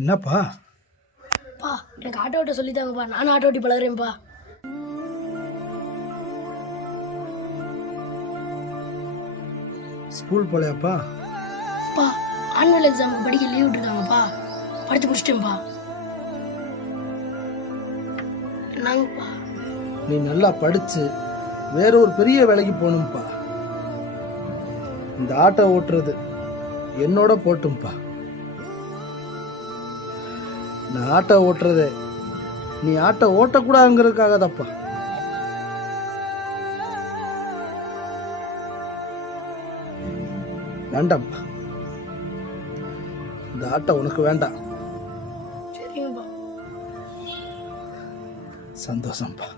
என்னப்பா? பா எனக்கு ஆட்டோ ஓட்ட சொல்லித்தாங்கப்பா, நானும் ஆட்டோ ஓட்டி பழகுறேன்ப்பா. ஸ்கூல் போலையாப்பா? பா ஆனுவல் எக்ஸாமுக்கு படிக்க லீவ் விட்டுருக்காங்கப்பா, படித்து முடிச்சிட்டேன்ப்பா. என்னங்கப்பா? நீ நல்லா படிச்சு வேற ஒரு பெரிய வேலைக்கு போகணும்ப்பா. இந்த ஆட்டோ ஓட்டுறது என்னோட போட்டும்பா. நான் ஆட்டோ ஓட்டுறதே நீ ஆட்டோ ஓட்டக்கூடாதுங்கிறதுக்காக தான்ப்பா. வேண்டாம்ப்பா, இந்த ஆட்டோ உனக்கு வேண்டாம். சரிங்கப்பா. சந்தோஷம்ப்பா.